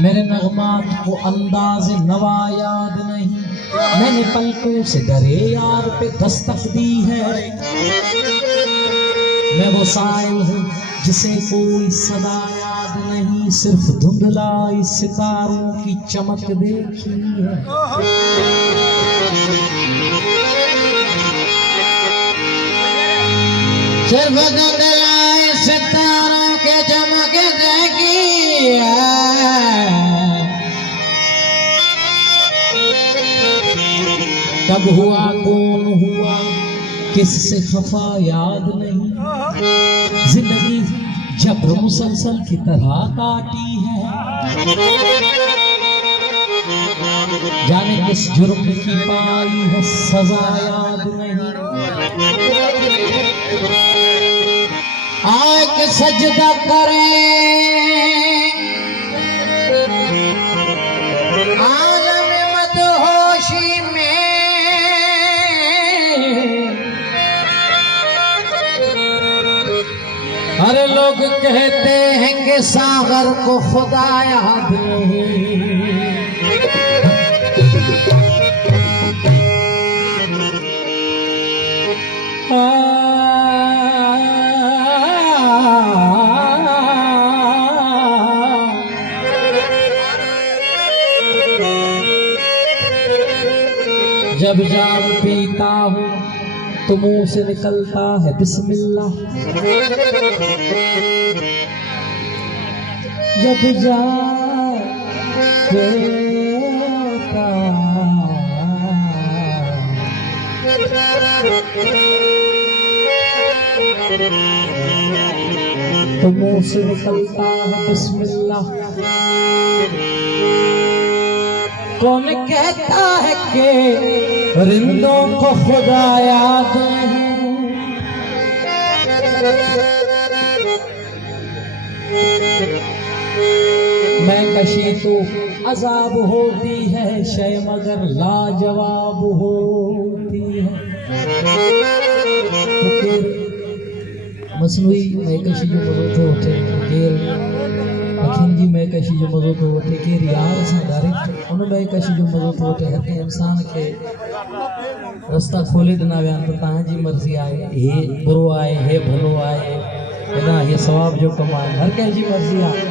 मेरे नगमात को अंदाज नवा याद नहीं, मैंने पलकों से डरे यार पे दस्तक दी है। मैं वो साइल हूँ जिसे कोई सदा याद नहीं, सिर्फ धुंधलाई सितारों की चमक देखी है। सिर्फ धुंधलाई सितारों की चमक देखी है। कब हुआ कौन हुआ किससे खफा याद नहीं, जिंदगी जबर मुसलसल की तरह काटी है। जाने किस जुर्म की पाई है सजा याद नहीं, आए कि सजदा करे आलम मदहोशी में। हर लोग कहते हैं कि सागर को खुदा याद नहीं। जब जाम पीता हूँ तो मुंह से निकलता है बिस्मिल्लाह, जब जाम पीता तो मुंह से निकलता है बिस्मिल्लाह। कौन कहता है कि रिंदों को खुदा याद है। मैं कशी तो अजाब होती है शय मगर लाजवाब होती है। मसनूई मैं कशी जो मज़ो थो वठे अखियुनि जी मैं कशी जो मज़ो थो वठे, केरु यार सां डायरेक्ट उन में कशी जो मज़ो थो वठे। हर कंहिं इंसान खे रस्ता खोले ॾिना विया आहिनि त तव्हांजी मर्ज़ी आहे, हे बुरो आहे, हे भलो आहे, हेॾा हे सवाब जो कमु आहे, हर कंहिंजी मर्ज़ी आहे।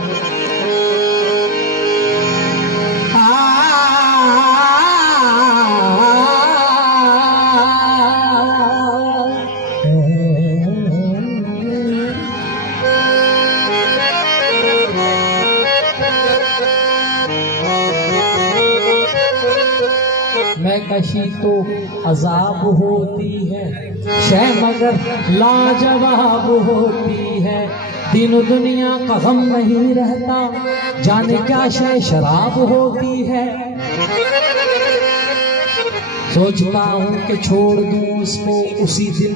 मैं कशी तो अजाब होती है शय मगर लाजवाब होती है। दिन दुनिया का गम नहीं रहता, जाने क्या शय शराब होती है। सोचता हूँ कि छोड़ दूँ इसको उसी दिन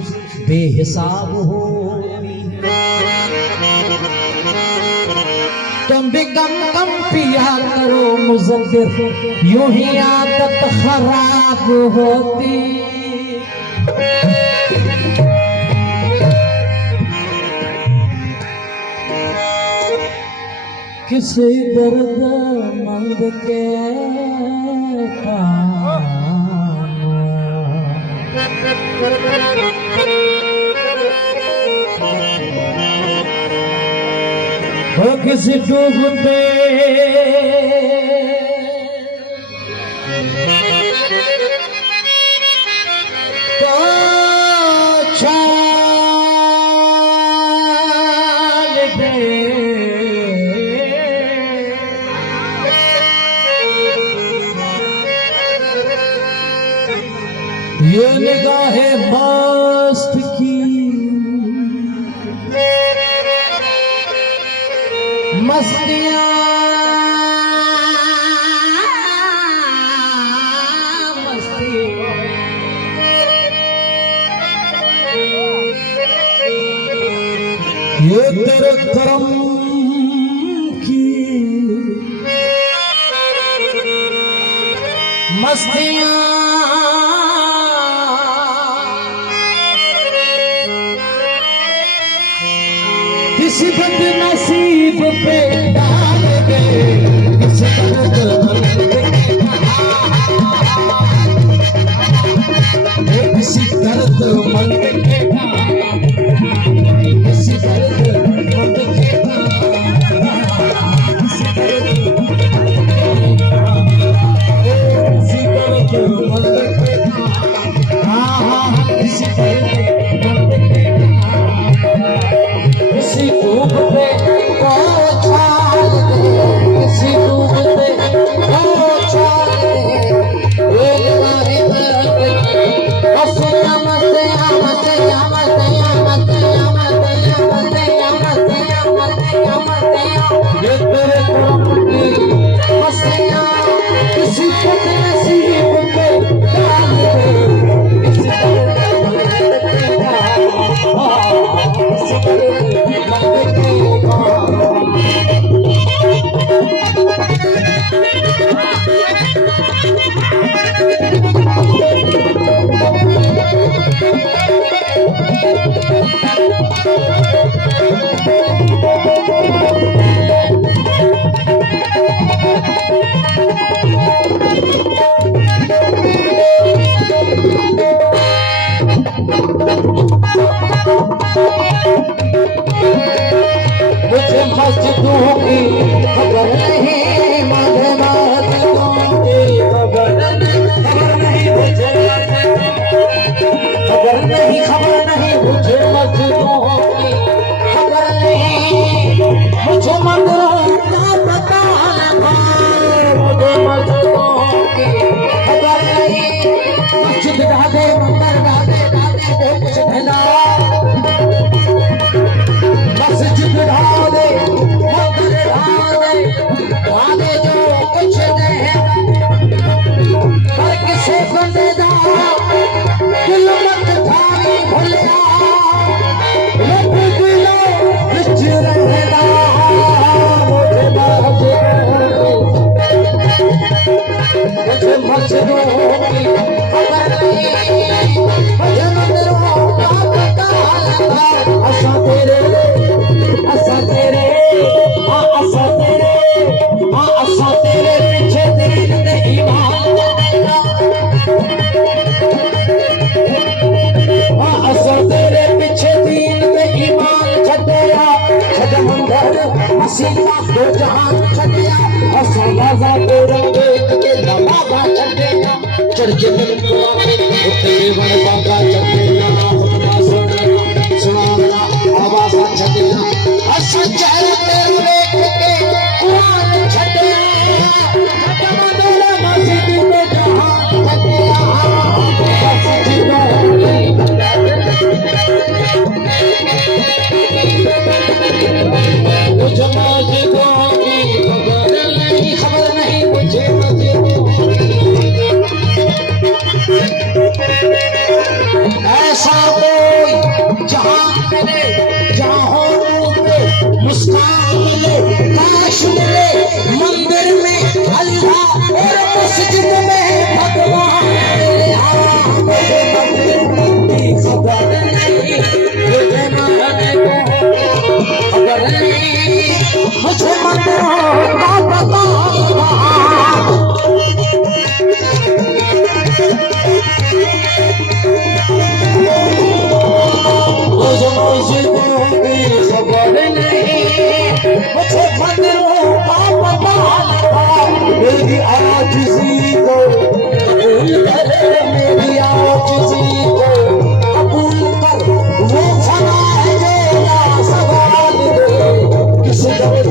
बेहिसाब होती। तुम भी कम कम पिया करो मुज़द्दिर, यूं ही आदत खराब होती। किसी दर्दमंद के काम हो, किसी डूबते को छाल दे, ये निगाहे मस्त की मस्तियाँ ये तेरे करम की मस्तियाँ किसी बदनसीब पे डाल गए, किसी ये तेरे करम की मस्तियाँ किसी बदनसीब पे डाल दे इस दर्द मुझे मस्जिदों की खबर नहीं, मुझे मस्जिदों की खबर नहीं, मुझे खबर नहीं मुझे मस्जिदों की खबर नहीं, मुझे मंदिरों का पता नहीं, मुझे मस्जिदों की खबर नहीं। मस्जिद ढाबे मंदिर ढाबे वो कुछ कहना, मस्जिद ढाबे मंदिर ढाबे जो कुछ नहीं, हर किसी बंदे दा दिल मत थारी भुलिया, रब दिलो विच रहना, मुझे मस्जिदों की खबर नहीं, मुझे मंदिरों का पता लगा। असा तेरे पीछे दीन दे ईमान चलेगा, असा तेरे पीछे दीन दे ईमान छड़िया, छड़ मंदिर मसीहा दो जहान छड़िया, असा बाजा को रंगे के नवाजा छड़िया, चढ़ के दिल को उठे बड़ बागा छड़िया, खुदा सुना आवाज छड़िया, असा चल तेरे देख के कुरान छड़िया, मंदिर मस्जिद में जहान मुझे मस्जिदों की खबर नहीं मुझे ऐसा कोई जहां मिले जहां हो मुस्कान मिले, काश मिले मंदिर में अल्लाह और मस्जिद में भगवान, मुझे मंदिर की खबर नहीं, मुझे खबर नहीं, मुझे मंदिरों का पता मुझे मस्जिदों की खबर नहीं, मुझे मंदिरों का पता लगा। मेरी आजिज़ी को कबूल कर, मेरी आजिज़ी को कबूल कर, वो फना है मेरा सवाल दे, किस दर्द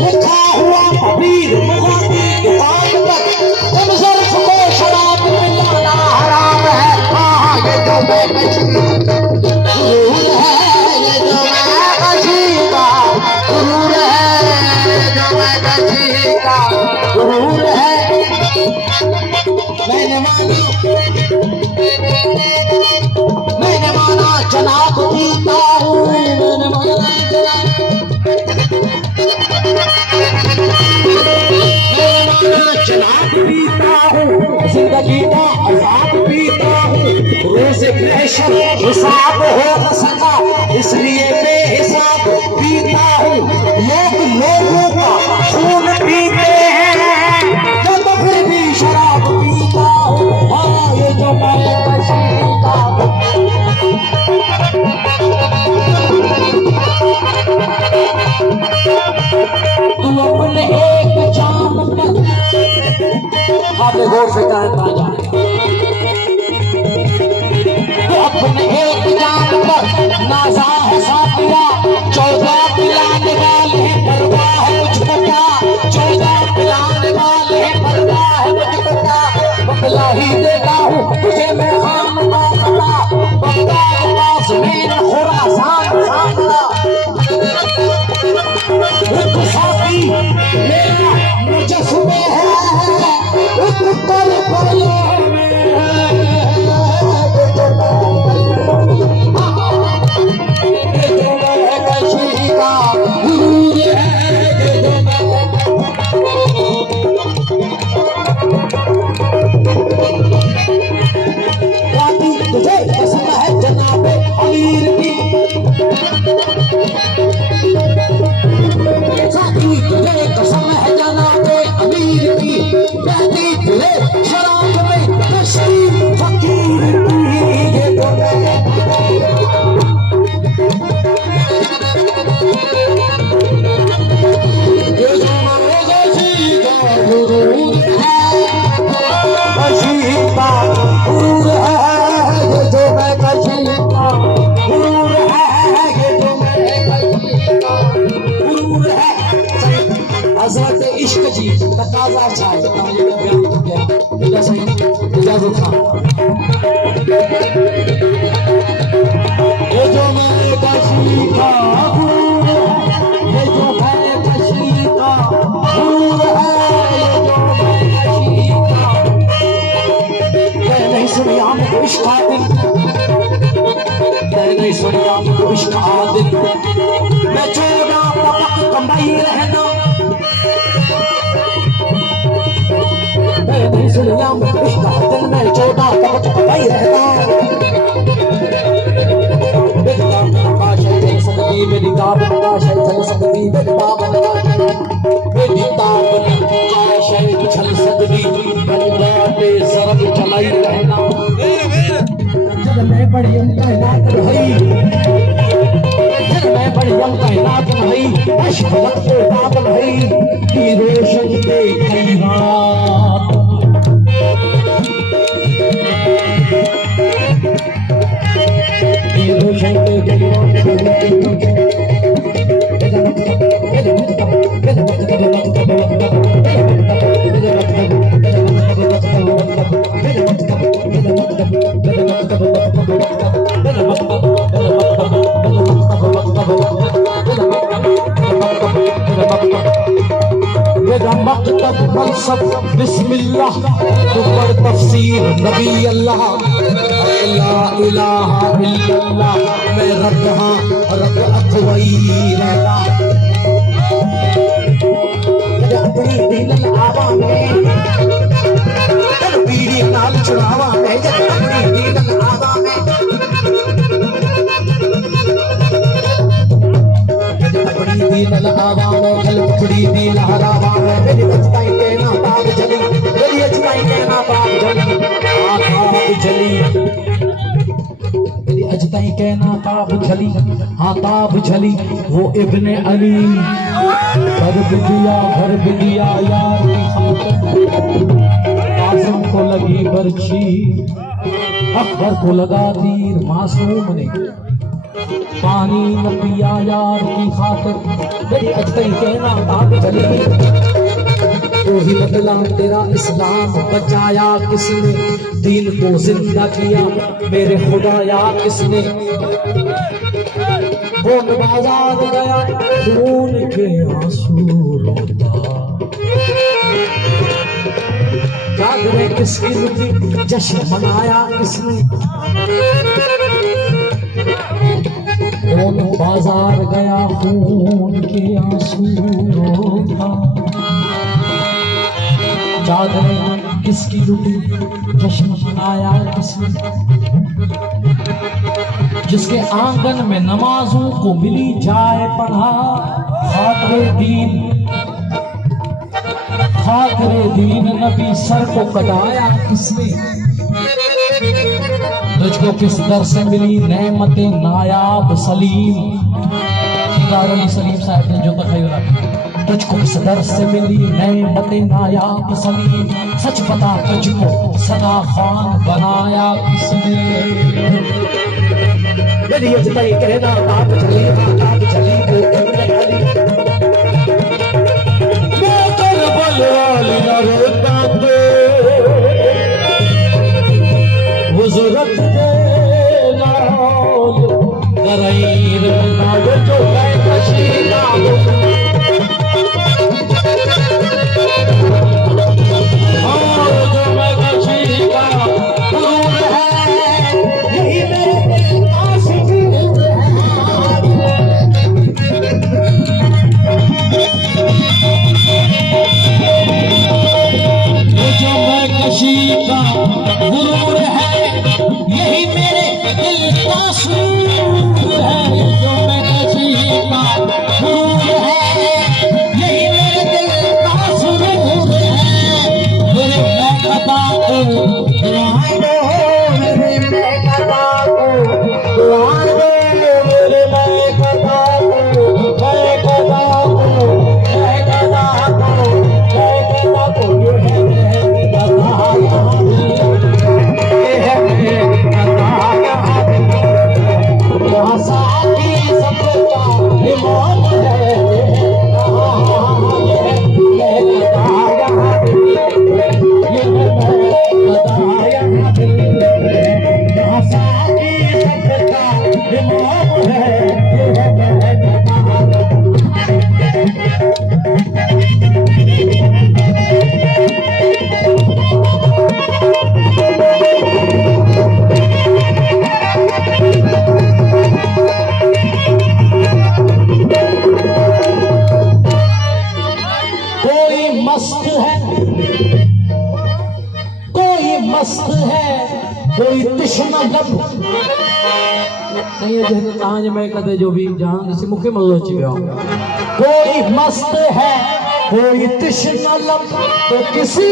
लिखा हुआ पीर मुगानी दुकान पर, तुम ज़र्फ़ को शराब पिलाना हराम है। ये जो गुरूर है, ये जो मैं का गुरूर है, जो मैं का गुरूर है। मैंने माना जनाब पीता हूँ, मैंने माना जनाब जिंदगी का अजाब पीता हूँ, रोज प्रेशर हिसाब हो न सका, इसलिए बेहिसाब पीता हूँ। लोग लोगों का खून पीते हैं, जब फिर भी शराब पीता हूँ। हाँ, ये जो मैं पीता हूँ। तू अपने एक चाम पर आपने गौर से कहा राजा, तू अपने एक चाम पर नाजा है साथिया, 14 पिलाने वाले हैं, परवाह है मुझको क्या, 14 पिलाने वाले हैं, परवाह है मुझको क्या। बदला ही देता हूँ तुझे मैं खान का खड़ा, बगदाद पास में खुरासान सामना। एक साथी मेरा मुजस्मे है, एक पल पल में कशी का गुरूर है। तुझे कसम है जनाबे अमीर की, तुझे कसम है जनाबे अमीर की, कहती तुझे शराब में कश्ती फकीर की। ये तो हज़रत इश्क जी तकाज़ा छा आहे, तव्हांजे बयान थो कयां, इहा साईं इजाज़त खां। ये जो मैं कशी का हूर है, ये जो मैं कशी का हूर है, ये जो मैं कशी का। नहीं सुनी हमको इश्क आदिल, नहीं सुनी हमको इश्क आदिल, मैं 14 पलक कमाई रहना, नहीं सुनिया मुझको इश्क आदिल, मैं 14 पलक कमाई रहना। मेरी दामन का शय चल सकती, मेरी दामन का मेरी दामन का शय चल सकती, बाटे सरब चलाई रहना। जब मैं बड़ी कायनात रही, जब मैं बड़ी कायनात रही, इश्क के दामन रही, की रोशन पे कई रात। रोशन पे कई रात। मकतब मनसब बिस्मिल्लाह, ऊपर तफसीर नबी अल्लाह, ला इलाहा इल्लल्लाह, मैं रब हाँ रब अखवई रहता। अपनी दिल आवा में पीड़ी नाल चुनावा में, अपनी दिल आवा में दीन आवा में, कल उखड़ी दीन हरावा में, मेरी अजताई कहना ताब जली, मेरी अजताई कहना ताब जली, ताब जली, मेरी अजताई कहना ताब जली, हाँ ताब जली। वो इब्ने अली भर बिदिया यार की खातिर, आज़म को लगी बर्छी, अकबर को लगा तीर, मासूम ने पानी न पिया यार की खातिर, मेरी अजताई कहना ताब जली। तो ही बदला तेरा इस्लाम बचाया किसने, दीन को जिंदा किया मेरे खुदाया किसने। वो बाजार गया खून के आंसू रोता, याद में किसकी रुकी जश्न मनाया किसने। बाजार गया खून के आंसू रोता, चादरें किसकी लुटी जश्न मनाया किसने, जिसके आंगन में नमाजों को मिली जाए पढ़ा, खातरे दीन नबी सर को कटाया किसने, तुझको किस दर से मिली नेमत नायाब सलीम, अली सलीम साहब ने जो तखय्युल, तुझको किस दर से मिली नेमत नायाब सलीम, सच बता तुझको सदा खान बनाया किसने। मेरी अजताई कहना आप चली वज़रत देना गरीर ना जो मैं कशीदा कोई तिश्ना लब सही है आज मैं कदे जो भी जान से मुखे मज़ो अची वियो, कोई मस्त है कोई तिश्ना लब, तो किसी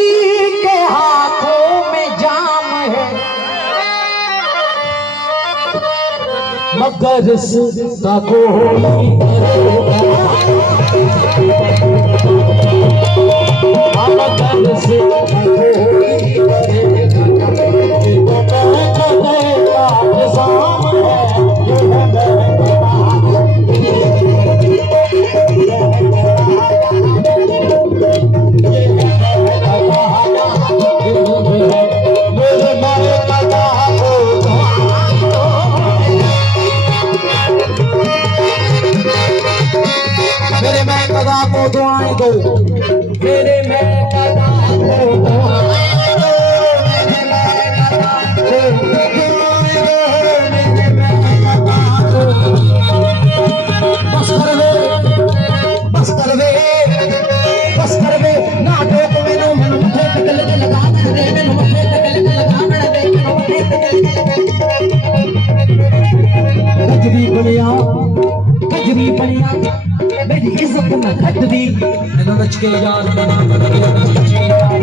के हाथों में जाम है, मगर इसका कोई दुआएं दो मेरे मैं कदा को दुआएं दो मेरे मैं कदा को दुआएं दो मेरे मैं कदा को बस कर वे नाटक मेनू मथे तक लगा दे मेनू मथे तक लगा दे कजरी बनिया मेरी इज्जत न घट दी, मैंने नच के यार बना नच के यार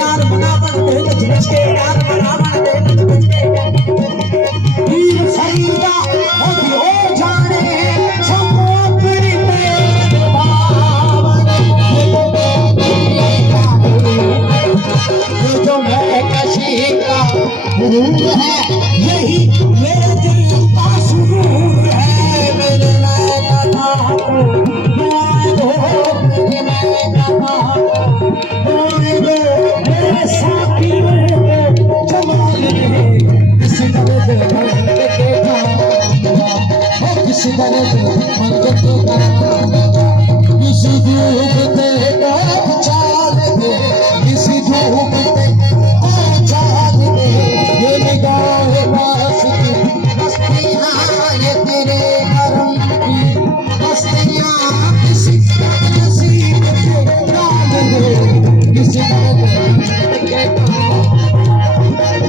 यार बना दे नच के यार बना दे वीर फरीदा होती हो जाने सबको अपनी ये जो मैं कशी का गुरूर है, यही मेरे दिल का सुरूर है, मेरे मैं कथा को दुआएं दो मेरे मैं कथा दुआएं दो मेरे साथी जमाल ने इस दर्द के दर्द मंगते का किसी धूप ते चाल दे किसी धूप ते चाल दे ये निगाह बास की मस्तियां ये तेरे करम की मस्तियां किसी नसीब से डाल दे किसी दर्द के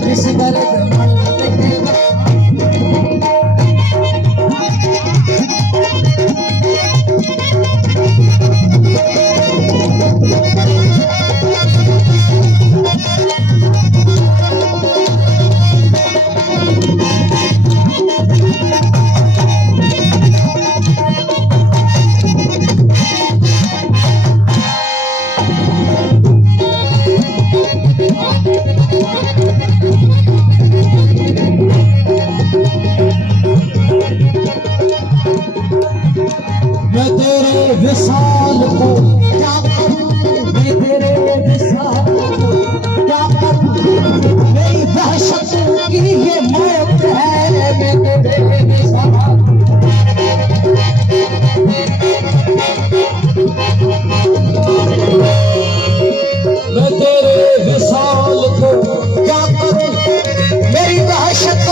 किसी दर्द मैं तेरे विशाल को क्या करूं मैं तेरे विशाल को क्या करूं मेरी वहशत की ये मौत है मैं तेरे विशाल मैं तेरे विशाल को क्या करूं मेरी वहशत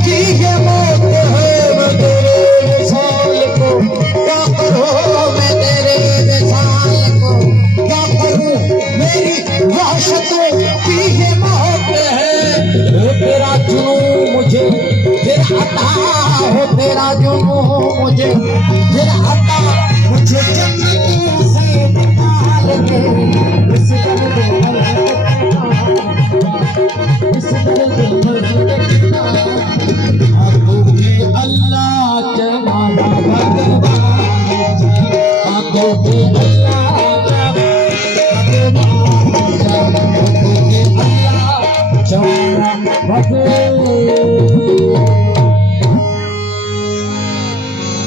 की ये मौत है मैं तेरे विशाल को क्या करूं मैं तेरे विशाल को क्या करूं मेरी वहशतों की ये मौत है हो तेरा जुनून मुझे फिर अता हो तेरा जुनून मुझे फिर अता मुझे जन्नत से निकाल के इस दर्द